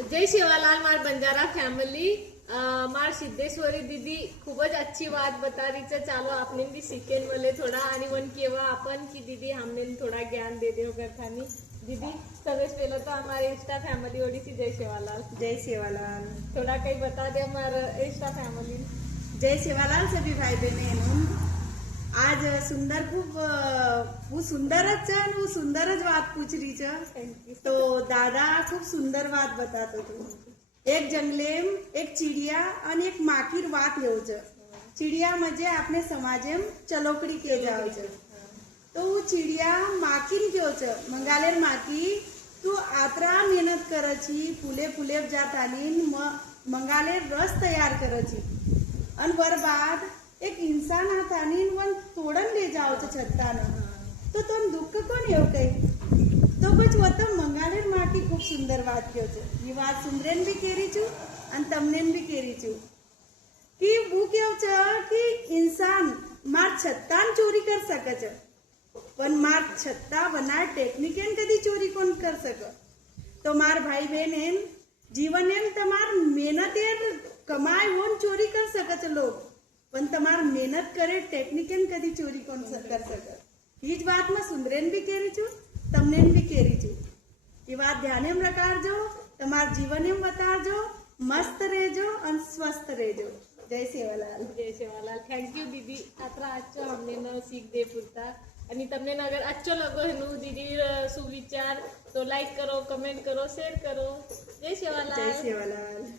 जय सेवालाल मार बंजारा फैमिली मार सिद्धेश्वरी दीदी खूब अच्छी बात बता रही है। चालो आपने भी सीखेन वाले थोड़ा आणि वन केवा अपन की दीदी हमने थोड़ा ज्ञान दे दे होगा खानी दीदी। सबसे पहले तो हमारे इंस्टा फैमिली ओडी सी जय सेवालाल। जय सेवालाल। थोड़ा कहीं बता दे हमारे इंस्टा फैमिली। जय सेवालाल सभी भाई बहने। आज सुंदर खूब वो सुंदरच है, वो सुंदरच बात पूछ रही है। तो दादा खूब सुंदर बात बतातो तो एक जंगलेम एक चिड़िया और एक माकीर वात येऊ छ। चिड़िया म्हणजे आपने समाजेम चलोकड़ी के जाओ छ। तो वो चिड़िया माकीन क्यों छ मंगालेर माकी तू आत्रा मेहनत करची फुले फुले जातानी मंगालेर रस तयार करची आणि बरबाद एक इंसान हातानी वन तोडन ले जाओ छत्तानं तो तोन दुःख कोण येऊ काही तो कुछ वत मंगालेर माटी खूप सुंदर बात क्यों छ। ये बात सुंदरेन भी केरी छु आणि तमनेन भी केरी छु कि वो क्यों छ कि इंसान मार छत्तान चोरी कर सके छ पण मार छत्ता बनाए टेक्निकेन कदी चोरी कोण कर सक। तो मार भाई बहनेन जीवनेन तमार मेहनतेर कमाय होन चोरी कर सकत लोग पण तमार मेहनत करे टेक्निकेन कदी चोरी कोण कर सक। हीच बात में सुंदरेन भी केरी छु तमनेन भी केरी छु। ये बात ध्याने में रखाजो तमार जीवने में बताजो मस्त रहेजो और स्वस्थ रहेजो। जय सेवालाल। जय सेवालाल। थैंक यू दीदी आत्रा अच्छो हमने न सीख दे पुरता आणि तमने अगर अच्छो लगो है नु दीदी सुविचार तो लाइक करो कमेंट करो शेयर करो। जय सेवालाल। जय सेवालाल।